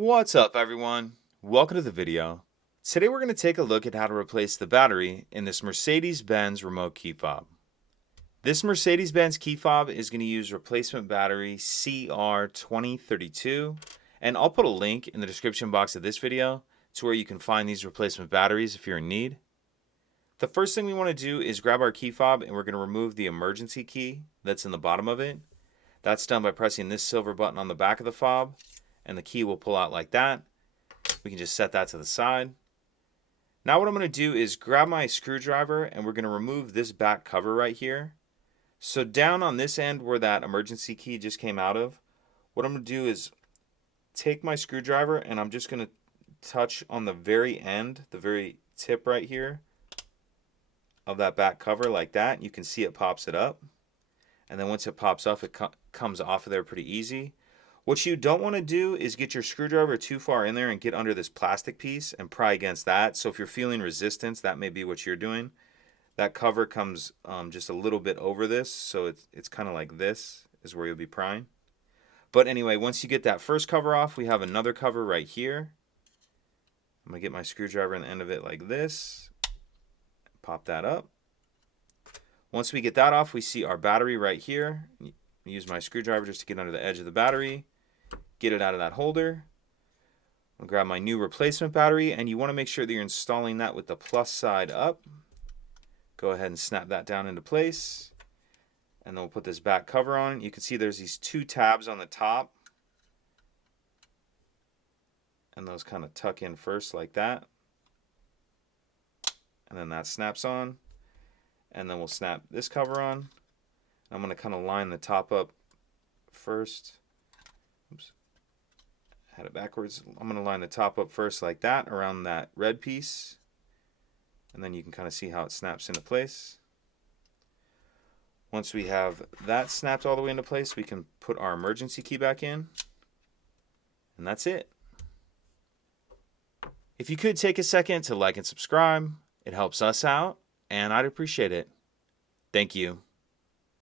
What's up, everyone? Welcome to the video. Today we're going to take a look at how to replace the battery in this Mercedes-Benz remote key fob. This Mercedes-Benz key fob is going to use replacement battery CR2032, and I'll put a link in the description box of this video to where you can find these replacement batteries if you're in need. The first thing we want to do is grab our key fob and we're going to remove the emergency key that's in the bottom of it. That's done by pressing this silver button on the back of the fob, and the key will pull out like that. We can just set that to the side. Now what I'm going to do is grab my screwdriver and we're going to remove this back cover right here. So down on this end where that emergency key just came out of, what I'm going to do is take my screwdriver and I'm just going to touch on the very end, the very tip right here of that back cover like that. You can see it pops it up. And then once it pops off, it comes off of there pretty easy. What you don't want to do is get your screwdriver too far in there and get under this plastic piece and pry against that. So if you're feeling resistance, that may be what you're doing. That cover comes just a little bit over this, so it's kind of like this is where you'll be prying. But anyway, once you get that first cover off, we have another cover right here. I'm going to get my screwdriver in the end of it like this. Pop that up. Once we get that off, we see our battery right here. Use my screwdriver just to get under the edge of the battery. Get it out of that holder. I'll grab my new replacement battery, and you want to make sure that you're installing that with the plus side up. Go ahead and snap that down into place. And then we'll put this back cover on. You can see there's these two tabs on the top. And those kind of tuck in first like that. And then that snaps on. And then we'll snap this cover on. I'm going to kind of line the top up first. Oops. Had it backwards. I'm going to line the top up first like that around that red piece. And then you can kind of see how it snaps into place. Once we have that snapped all the way into place, we can put our emergency key back in. And that's it. If you could take a second to like and subscribe, it helps us out, and I'd appreciate it. Thank you.